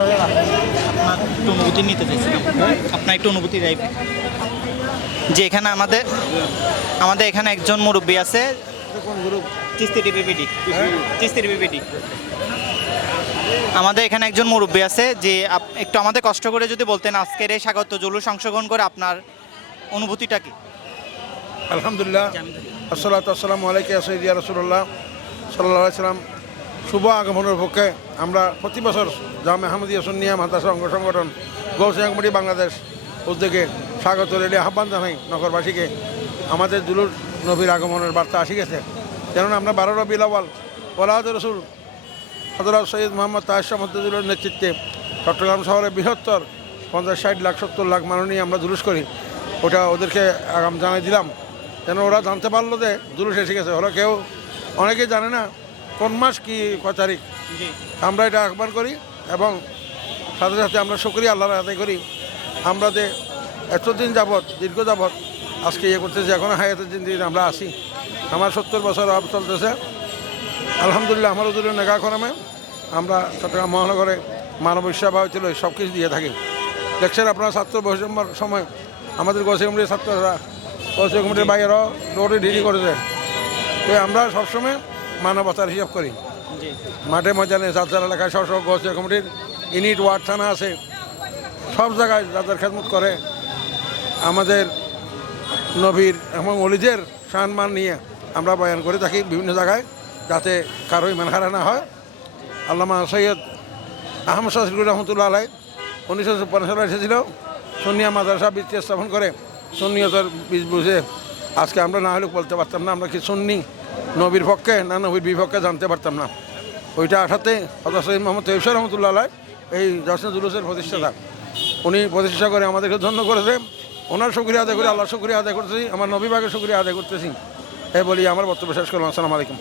আপনার একটু অনুভূতি নিতে চাইছিলাম আপনার একটু অনুভূতি যে এখানে আমাদের আমাদের এখানে একজন মুরব্বী আছে। চিস্তি টিপিপিডি চিস্তি টিপিপিডি আমাদের এখানে একজন মুরব্বী আছে যে একটু আমাদের কষ্ট করে যদি বলতেন আজকের এই স্বাগত জুলুস অংশগ্রহণ করে আপনার অনুভূতিটা কি? আলহামদুলিল্লাহ। আসসালামু আলাইকুম সৈদিয়া রসুল্লাহ সাল্লাহ সাল্লাম শুভ আগমনের পক্ষে আমরা প্রতি বছর জামে আহমদিয়া সুন্নিয়া মাদ্রাসা অঙ্গ সংগঠন গৌসিয়াংমুড়ি বাংলাদেশ উদ্যোগে স্বাগত রেলি আহ্বান জানাই নগরবাসীকে। আমাদের দুলুর নবীর আগমনের বার্তা আসি গেছে। কেননা আমরা বারো রবি আওয়াল ওলাহাদ রসুল হজরত সৈয়দ মোহাম্মদ তাহের মদ্দুলের নেতৃত্বে চট্টগ্রাম শহরে বৃহত্তর পঞ্চাশ ষাট লাখ, সত্তর লাখ মানুষ নিয়ে আমরা জুলুস করি। ওটা ওদেরকে আগাম জানাই দিলাম। যেন ওরা জানতে পারল যে জুলুস এসে গেছে। ওরা কেউ অনেকেই জানে না কোন মাস কি ক তারিখ? আমরা এটা আহ্বান করি এবং সাথে সাথে আমরা শুক্রিয়া আল্লাহর আদায় করি। আমরা যে এতদিন যাবৎ দীর্ঘ যাবৎ আজকে ইয়ে করতেছি এখনও হায়াতের দিন আমরা আসি আমার সত্তর বছর আপ চলতেছে। আলহামদুলিল্লাহ আমার উদুলের নেগা করামে আমরা চট্টগ্রাম মহানগরে মানব সেবা হয়েছিল সব কিছু দিয়ে থাকি। দেখছেন আপনারা ছাত্র বৈষম্যর সময় আমাদের গোসি কমিটির ছাত্ররা গোসি কমিটির বাইরেও রোডে ঢিরি করেছে। তো আমরা সবসময় মানবতার হিসাব করি। মাঠে ময়দানে যার এলাকায় সব গোসিয়া কমিটির ইউনিট ওয়ার্ড থানা আছে। সব জায়গায় যাদের খেদমত করে আমাদের নবীর এবং অলিদের সম্মান নিয়ে আমরা বয়ান করে থাকি বিভিন্ন জায়গায় যাতে কারও ইমান হারা না হয়। আল্লামা সৈয়দ আহমদ শাসির রহমতুল্লাহ আলাই উনিশশো চুপ্পান্ন সালে এসেছিল সন্নিয়া মাদ্রাসা বৃত্তি স্থাপন করে সন্নিয়তার বীজ বুঝে আজকে আমরা না হলেও বলতে পারতাম না আমরা কি সন্নি? নবীর পক্ষে, না নবীর বিপক্ষে জানতে পারতাম না। ওইটা আঠাতে সৈয়দ মোহাম্মদ তৈবসর রহমতুল্লাহ এই জশ্ন জুলুসের প্রতিষ্ঠাতা। উনি প্রতিষ্ঠা করে আমাদেরকে ধন্য করেছে। ওনার শুক্রিয়া আদায় করে আল্লাহ শুক্রিয়া আদায় করতেছি, আমার নবী বাগের শুক্রিয়া আদায় করতেছি। এ বলি আমার বক্তব্য শেষ করলাম। আসসালামু আলাইকুম।